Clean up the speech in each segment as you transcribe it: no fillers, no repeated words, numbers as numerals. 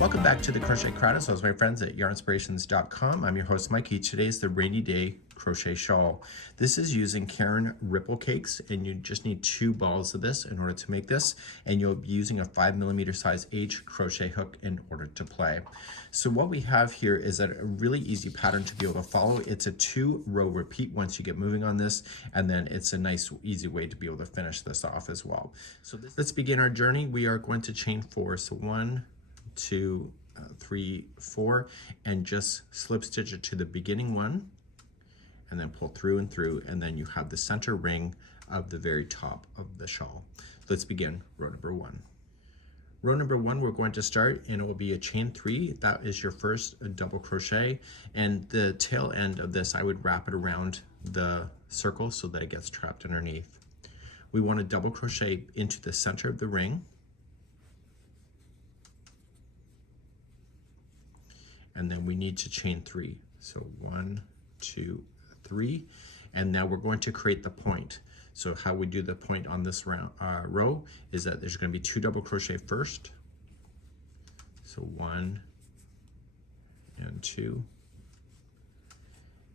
Welcome back to the Crochet Crowd. So, my friends at Yarnspirations.com. I'm your host, Mikey. Today's the Rainy Day Crochet Shawl. This is using Caron Ripple Cakes, and you just need 2 balls of this in order to make this, and you'll be using a 5mm size H crochet hook in order to play. So what we have here is a really easy pattern to be able to follow. It's a 2-row repeat once you get moving on this, and then it's a nice, easy way to be able to finish this off as well. So let's begin our journey. We are going to chain 4. So 1, 2, 3, 4, and just slip stitch it to the beginning one, and then pull through and through, and then you have the center ring of the very top of the shawl. Let's begin row number 1. Row number 1, we're going to start, and it will be a chain 3. That is your first double crochet, and the tail end of this, I would wrap it around the circle so that it gets trapped underneath. We want to double crochet into the center of the ring, and then we need to chain 3. So 1, 2, 3, and now we're going to create the point. So how we do the point on this row is that there's going to be 2 double crochet first. So 1 and 2,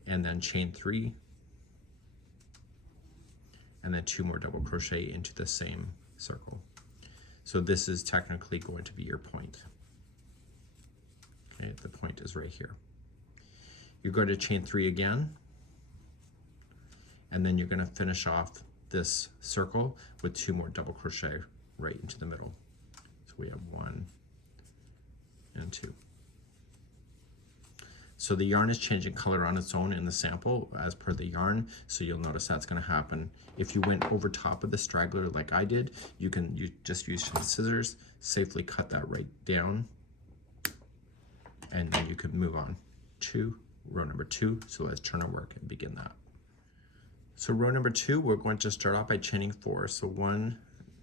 and then chain 3, and then 2 more double crochet into the same circle. So this is technically going to be your point. Okay, the point is right here. You're going to chain 3 again, and then you're going to finish off this circle with 2 more double crochet right into the middle. So we have 1 and 2. So the yarn is changing color on its own in the sample as per the yarn, so you'll notice that's going to happen. If you went over top of the straggler like I did, you just use some scissors, safely cut that right down, and then you could move on to row number 2. So let's turn our work and begin that. So row number 2, we're going to start off by chaining 4. So 1,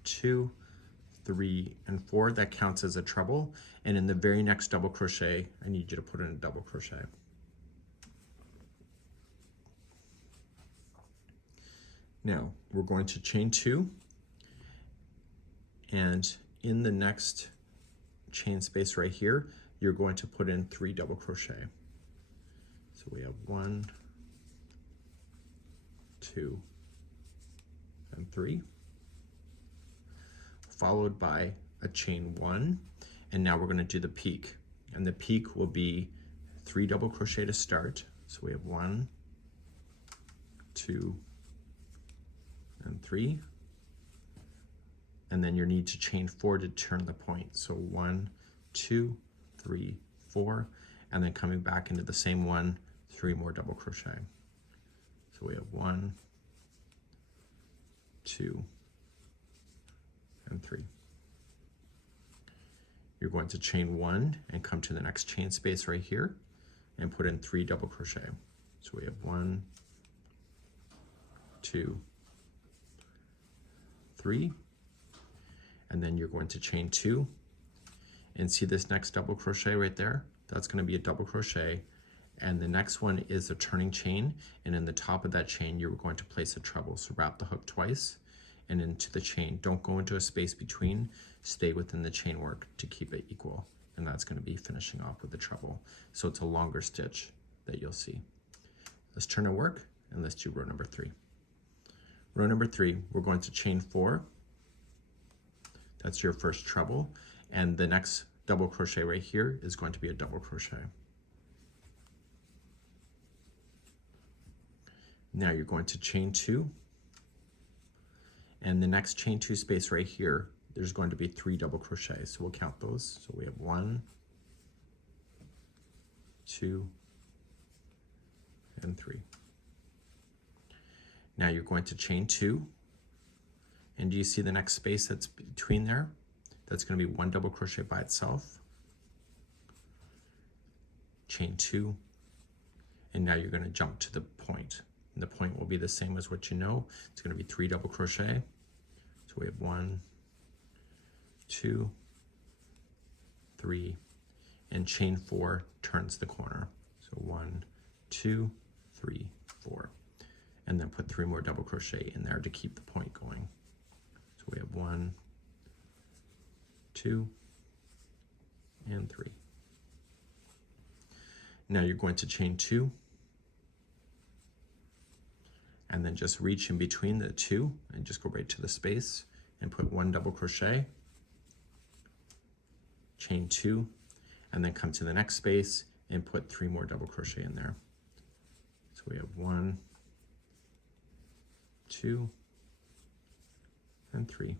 2, 3, and 4. That counts as a treble. And in the very next double crochet, I need you to put in a double crochet. Now we're going to chain 2, and in the next chain space right here, you're going to put in 3 double crochet. So we have 1, 2, and 3, followed by a chain 1, and now we're going to do the peak, and the peak will be 3 double crochet to start. So we have 1, 2, and 3, and then you need to chain 4 to turn the point. So 1, 2, 3, 4, and then coming back into the same one, 3 more double crochet. So we have 1, 2, and 3. You're going to chain 1 and come to the next chain space right here and put in 3 double crochet. So we have 1, 2, 3, and then you're going to chain 2. And see this next double crochet right there? That's going to be a double crochet, and the next one is a turning chain, and in the top of that chain you're going to place a treble. So wrap the hook twice and into the chain. Don't go into a space between, stay within the chain work to keep it equal, and that's going to be finishing off with the treble. So it's a longer stitch that you'll see. Let's turn our work and let's do row number 3. Row number 3, we're going to chain 4. That's your first treble. And the next double crochet right here is going to be a double crochet. Now you're going to chain 2, and the next chain 2 space right here, there's going to be 3 double crochets. So we'll count those. So we have 1, 2, and 3. Now you're going to chain 2, and do you see the next space that's between there? That's going to be 1 double crochet by itself, chain 2, and now you're going to jump to the point. And the point will be the same as what you know. It's going to be 3 double crochet. So we have 1, 2, 3, and chain 4 turns the corner. So 1, 2, 3, 4, and then put 3 more double crochet in there to keep the point going. So we have 1, 2, and 3. Now you're going to chain 2, and then just reach in between the 2 and just go right to the space and put 1 double crochet, chain 2, and then come to the next space and put 3 more double crochet in there. So we have 1, 2, and 3,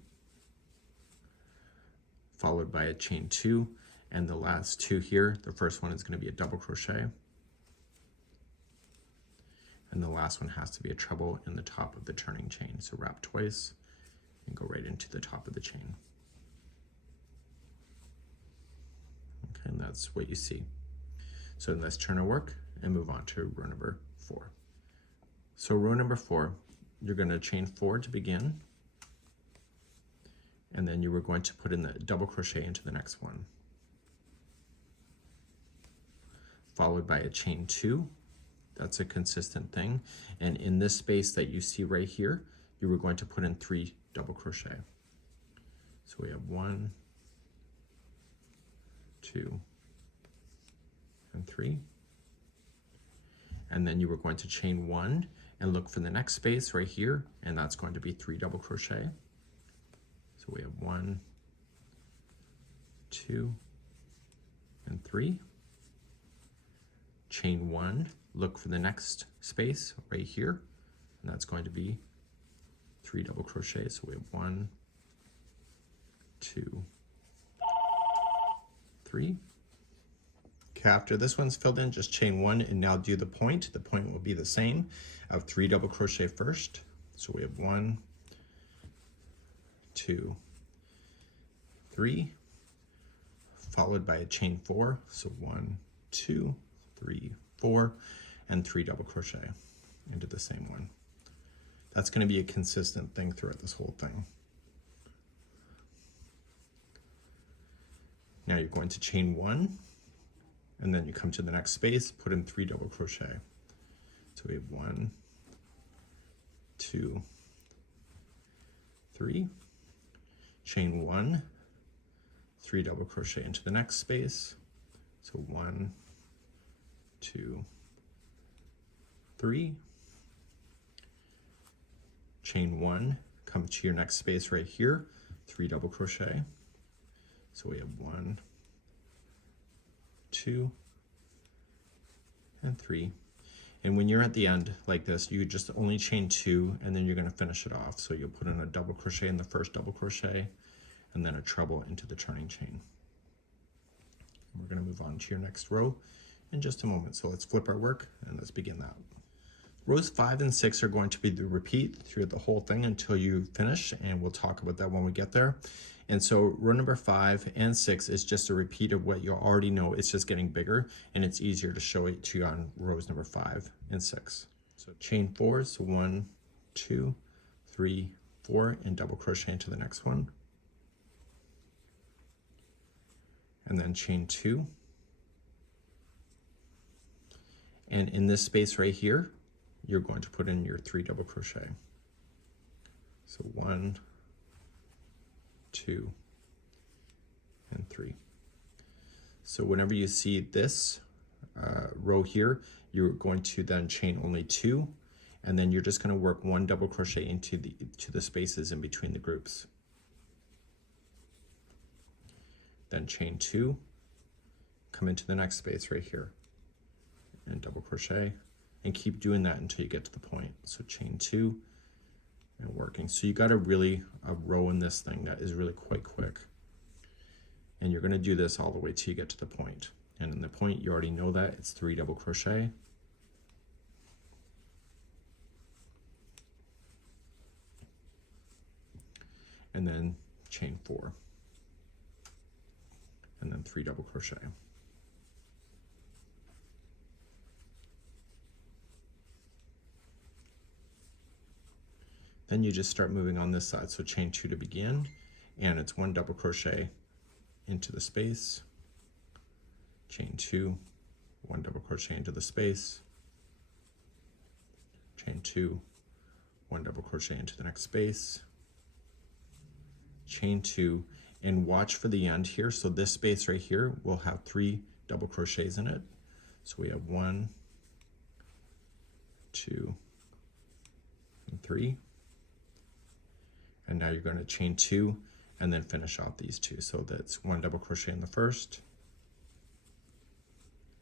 followed by a chain 2, and the last 2 here, the first one is going to be a double crochet, and the last one has to be a treble in the top of the turning chain. So wrap twice and go right into the top of the chain. Okay, and that's what you see. So let's turn our work and move on to row number 4. So row number 4, you're going to chain 4 to begin, and then you were going to put in the double crochet into the next one, followed by a chain 2. That's a consistent thing. And in this space that you see right here, you were going to put in 3 double crochet. So we have 1, 2, and 3. And then you were going to chain 1 and look for the next space right here, and that's going to be 3 double crochet. So we have 1, 2, and 3. Chain 1, look for the next space right here, and that's going to be 3 double crochet. So we have 1, 2, 3. Okay, after this one's filled in, just chain 1 and now do the point. The point will be the same of 3 double crochet first. So we have 1, 2, 3, followed by a chain 4. So 1, 2, 3, 4, and 3 double crochet into the same one. That's going to be a consistent thing throughout this whole thing. Now you're going to chain 1, and then you come to the next space, put in 3 double crochet. So we have 1, 2, 3, chain 1, 3 double crochet into the next space. So 1, 2, 3, chain 1, come to your next space right here, 3 double crochet. So we have 1, 2, and 3. And when you're at the end like this, you just only chain 2, and then you're going to finish it off. So you'll put in a double crochet in the first double crochet, and then a treble into the turning chain. We're going to move on to your next row in just a moment. So let's flip our work and let's begin that. Rows 5 and 6 are going to be the repeat through the whole thing until you finish, and we'll talk about that when we get there. And so row number 5 and 6 is just a repeat of what you already know. It's just getting bigger, and it's easier to show it to you on rows number 5 and 6. So chain 4, so 1, 2, 3, 4, and double crochet into the next one. And then chain 2. And in this space right here, you're going to put in your 3 double crochet. So 1, 2, and 3. So whenever you see this row here, you're going to then chain only 2, and then you're just going to work 1 double crochet into the spaces in between the groups. Then chain 2, come into the next space right here, and double crochet, and keep doing that until you get to the point. So chain 2 and working. So you got a row in this thing that is really quite quick. And you're going to do this all the way till you get to the point. And in the point, you already know that it's 3 double crochet. And then chain 4. And then 3 double crochet. Then you just start moving on this side. So chain 2 to begin, and it's 1 double crochet into the space, chain 2, 1 double crochet into the space, chain 2, 1 double crochet into the next space, chain 2, and watch for the end here. So this space right here will have 3 double crochets in it. So we have 1, 2, and 3. And now you're going to chain 2 and then finish off these 2. So that's 1 double crochet in the first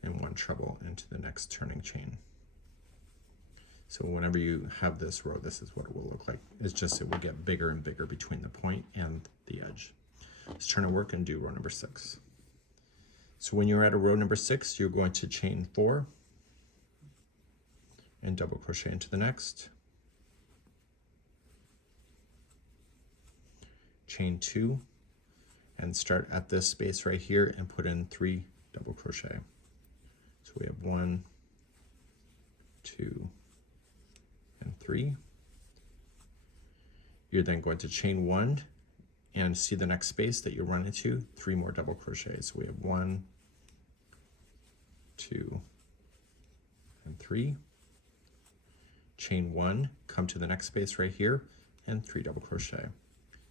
and 1 treble into the next turning chain. So whenever you have this row, this is what it will look like. It's just, it will get bigger and bigger between the point and the edge. Let's turn to work and do row number 6. So when you're at a row number 6, you're going to chain 4 and double crochet into the next. Chain 2 and start at this space right here and put in 3 double crochet. So we have 1, 2, and 3. You're then going to chain 1 and see the next space that you run into, 3 more double crochets. So we have 1, 2, and 3. Chain 1, come to the next space right here, and 3 double crochet.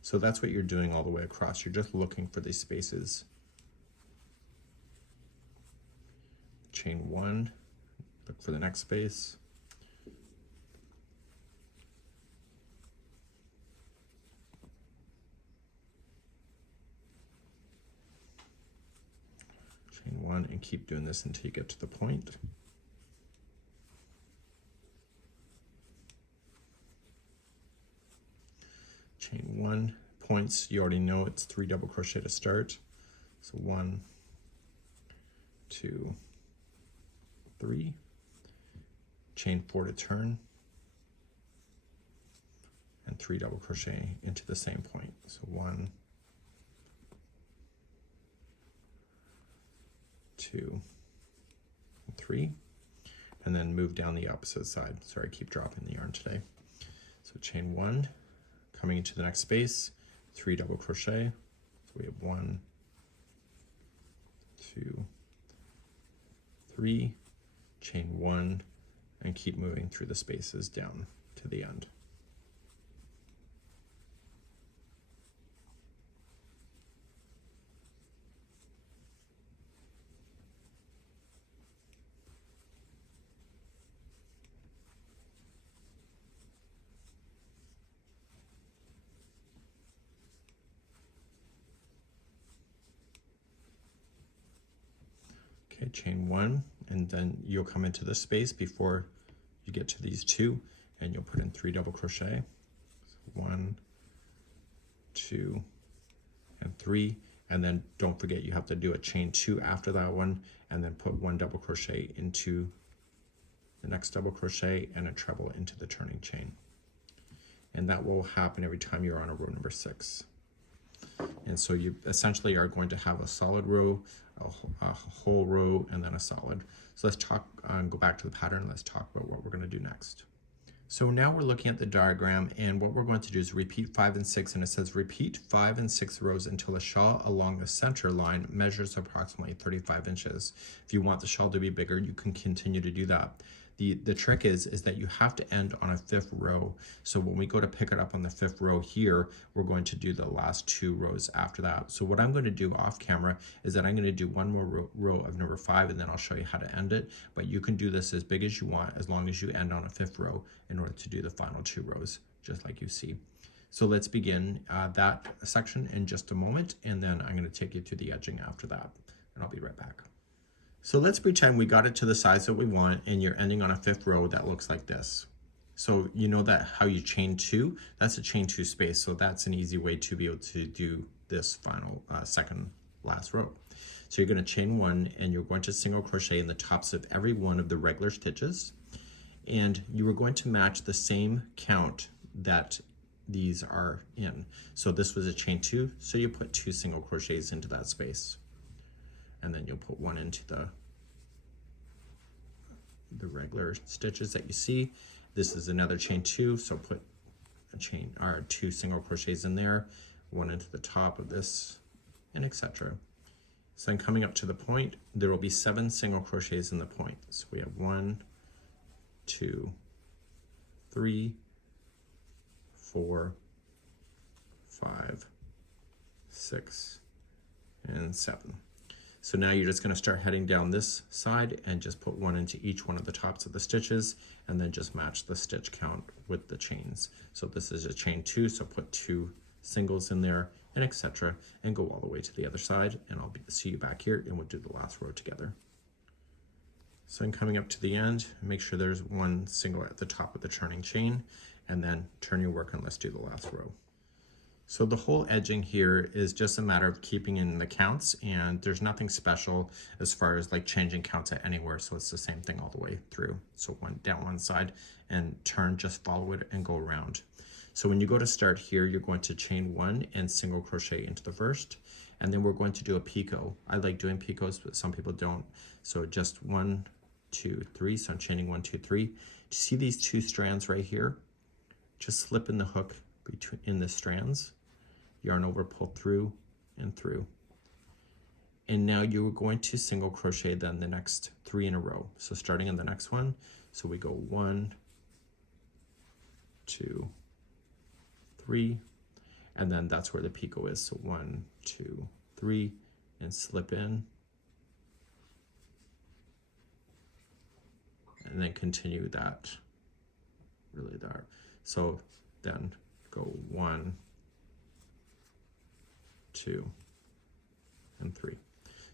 So that's what you're doing all the way across. You're just looking for these spaces. Chain 1, look for the next space. Chain 1 and keep doing this until you get to the point. Chain 1, points, you already know it's 3 double crochet to start. So 1, 2, 3. Chain 4 to turn. And 3 double crochet into the same point. So 1, 2, and 3. And then move down the opposite side. Sorry, I keep dropping the yarn today. So chain 1, coming into the next space, 3 double crochet. So we have 1, 2, 3, chain 1, and keep moving through the spaces down to the end. Okay, chain 1, and then you'll come into this space before you get to these 2, and you'll put in 3 double crochet. So 1, 2, and 3, and then don't forget you have to do a chain 2 after that one, and then put 1 double crochet into the next double crochet and a treble into the turning chain. And that will happen every time you're on a row number 6. And so you essentially are going to have a solid row, a whole row, and then a solid. So let's talk, go back to the pattern. Let's talk about what we're going to do next. So now we're looking at the diagram, and what we're going to do is repeat 5 and 6, and it says repeat 5 and 6 rows until the shawl along the center line measures approximately 35 inches. If you want the shawl to be bigger, you can continue to do that. The trick is that you have to end on a 5th row. So when we go to pick it up on the 5th row here, we're going to do the last 2 rows after that. So what I'm going to do off camera is that I'm going to do one more row of number 5, and then I'll show you how to end it. But you can do this as big as you want, as long as you end on a 5th row in order to do the final 2 rows, just like you see. So let's begin that section in just a moment, and then I'm going to take you to the edging after that, and I'll be right back. So let's pretend we got it to the size that we want, and you're ending on a 5th row that looks like this. So you know that how you chain 2, that's a chain 2 space. So that's an easy way to be able to do this final second last row. So you're going to chain 1, and you're going to single crochet in the tops of every one of the regular stitches. And you are going to match the same count that these are in. So this was a chain 2, so you put 2 single crochets into that space. And then you'll put 1 into the regular stitches that you see. This is another chain 2, so put a chain or 2 single crochets in there, 1 into the top of this, and etc. So then coming up to the point, there will be 7 single crochets in the point. So we have 1, 2, 3, 4, 5, 6, and 7. So now you're just going to start heading down this side and just put 1 into each one of the tops of the stitches, and then just match the stitch count with the chains. So this is a chain 2, so put 2 singles in there, and etc., and go all the way to the other side, and I'll see you back here and we'll do the last row together. So I'm coming up to the end, make sure there's 1 single at the top of the turning chain, and then turn your work and let's do the last row. So the whole edging here is just a matter of keeping in the counts, and there's nothing special as far as like changing counts at anywhere, so it's the same thing all the way through. So one down one side and turn, just follow it and go around. So when you go to start here, you're going to chain 1 and single crochet into the first, and then we're going to do a picot. I like doing picots, but some people don't. So just 1, 2, 3, so I'm chaining 1, 2, 3. See these 2 strands right here? Just slip in the hook in the strands, yarn over, pull through and through. And now you're going to single crochet then the next 3 in a row. So starting in the next one, so we go 1, 2, 3, and then that's where the picot is. So 1, 2, 3, and slip in. And then continue that really there. So then go 1, 2, and 3.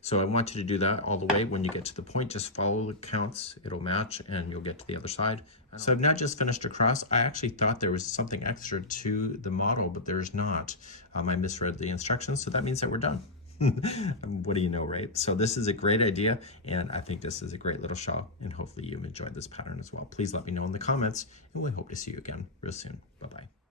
So I want you to do that all the way. When you get to the point, just follow the counts, it'll match, and you'll get to the other side. So I've now just finished across. I actually thought there was something extra to the model, but there's not. I misread the instructions, so that means that we're done. What do you know, right? So this is a great idea, and I think this is a great little shawl, and hopefully you enjoyed this pattern as well. Please let me know in the comments, and we hope to see you again real soon. Bye-bye.